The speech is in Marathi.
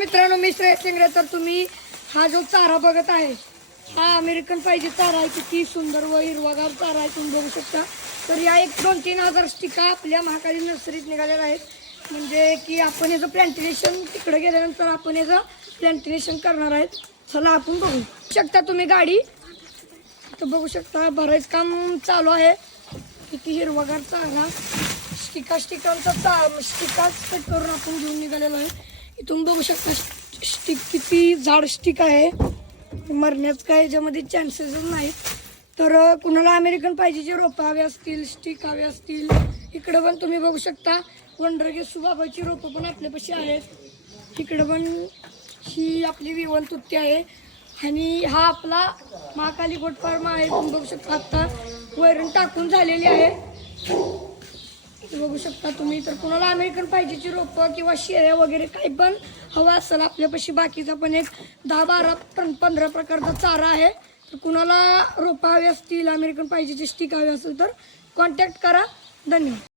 मित्रांनो, मी श्रेयस शेंगरे. तर तुम्ही हा जो चारा बघत आहे हा अमेरिकन पाहिजे चारा आहे. किती सुंदर व हिरवागार चारा आहे, तुम्ही बघू शकता. तर या 1-2-3 हजार स्टिका आपल्या महाकाली नर्सरीत निघालेल्या आहेत. म्हणजे की आपण याचं प्लॅन्टेशन तिकडे गेल्यानंतर आपण याचं प्लॅन्टेशन करणार आहेत. चला आपण बघू शकता. तुम्ही गाडी इथं बघू शकता, बरेच काम चालू आहे. किती हिरवागार चारा, स्टिकांचा स्टिका सेट करून आपण घेऊन निघालेलो आहे. इथून बघू शकता स्टिक किती झाड स्टिक आहे, मरण्याचं काय याच्यामध्ये चान्सेसच नाहीत. तर कुणाला अमेरिकन पाहिजेची रोपं हवे असतील, स्टिक हवे असतील, इकडं पण तुम्ही बघू शकता. वंडरगे सुबाबाची रोपं पण आपल्यापाशी आहेत. इकडं पण ही आपली विवन तुत्ती आहे आणि हा आपला महाकाली गोट फार्म आहे. तुम्ही बघू शकता आता वैरण टाकून झालेली आहे, बघू शकता तुम्ही. तर कुणाला अमेरिकन पाहिजेची रोपं किंवा शेळ्या वगैरे काही पण हवं असेल आपल्यापाशी, बाकीचा पण एक 10-12-15 प्रकारचा चारा आहे. तर कुणाला रोपं हवे असतील, अमेरिकन पाहिजेची स्टिक हवी असेल तर कॉन्टॅक्ट करा. धन्यवाद.